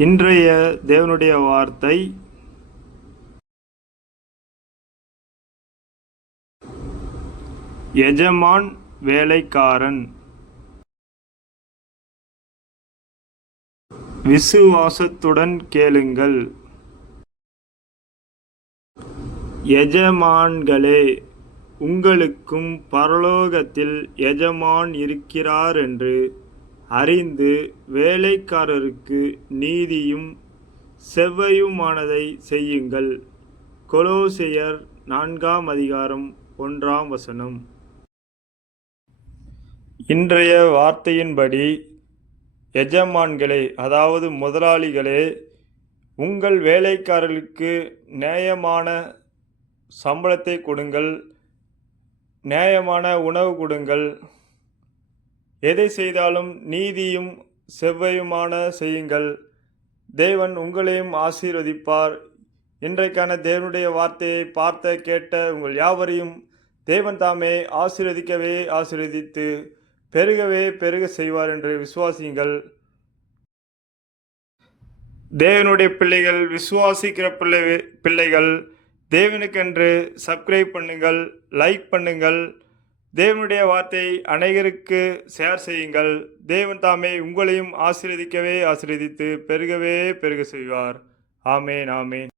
இன்றைய தேவனுடைய வார்த்தை எஜமான் வேலைக்காரன். விசுவாசத்துடன் கேளுங்கள். எஜமான்களே, உங்களுக்கும் பரலோகத்தில் எஜமான் இருக்கிறார் என்று அறிந்து வேலைக்காரருக்கு நீதியும் செவ்வையுமானதை செய்யுங்கள். கொலோசையர் 4:1. இன்றைய வார்த்தையின்படி, எஜமான்களே, அதாவது முதலாளிகளே, உங்கள் வேலைக்காரர்களுக்கு நியாயமான சம்பளத்தை கொடுங்கள், நியாயமான உணவு கொடுங்கள். எதை செய்தாலும் நீதியும் செவ்வையுமான செய்யுங்கள். தேவன் உங்களையும் ஆசீர்வதிப்பார். இன்றைக்கான தேவனுடைய வார்த்தையை பார்த்த கேட்ட உங்கள் யாவரையும் தேவன் தாமே ஆசீர்வதித்து பெருகவே பெருக செய்வார் என்று விசுவாசியுங்கள். தேவனுடைய பிள்ளைகள், விசுவாசிக்கிற பிள்ளைகள் தேவனுக்கென்று சப்ஸ்கிரைப் பண்ணுங்கள், லைக் பண்ணுங்கள். தேவனுடைய வார்த்தை அனைவருக்கு ஷேர் செய்யுங்கள். தேவன் தாமே உங்களையும் ஆசீர்வதித்து பெருகவே பெருக செய்வார். ஆமேன், ஆமேன்.